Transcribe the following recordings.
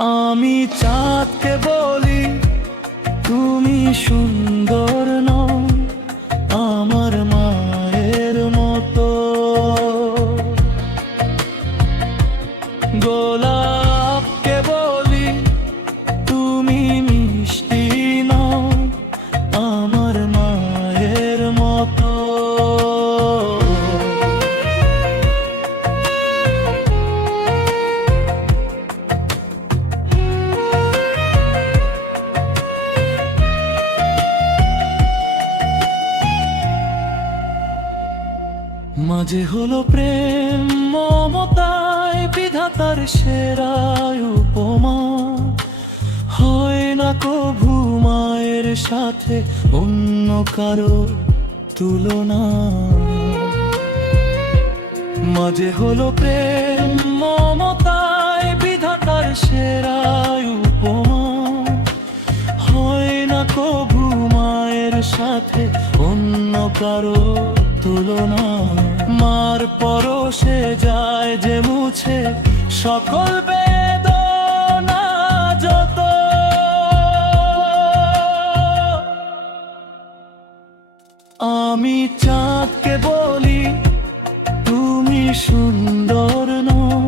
আমি চাঁদকে বলি তুমি সুন্দর নও, আমার মায়ের মতো। গোলাপকে বলি তুমি মিষ্টি নও, আমার মায়ের মতো। মাঝে হলো প্রেম মমতায় বিধাতার সেরা উপমা, হয় না কভু মায়ের সাথে অন্য কারো তুলনা। মাঝে হলো প্রেম মমতায় বিধাতার সেরা উপমা, হয় না কভু মায়ের সাথে অন্য কারো তুলনা। মার পরশে যায় যে মুছে সকল বেদনা যত। আমি চাঁদকে বলি তুমি সুন্দর নও,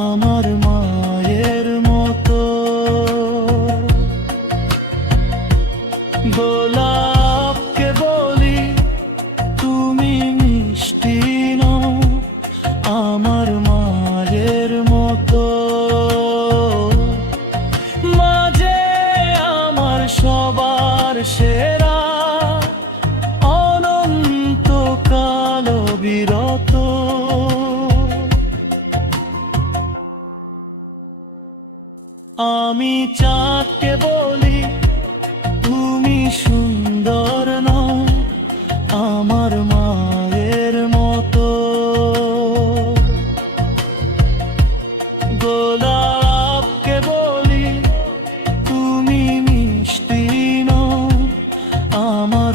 আমার মায়ের মতো। গোলাপকে বলি তুমি মিষ্টি নও, আমার মায়ের মতো। মাঝে আমার সবার সেরা অনন্তকাল বিরত। আমি চাঁদকে বলি তুমি সুন্দর নও, আমার মায়ের মতো। গোলাপকে বলি তুমি মিষ্টি নও, আমার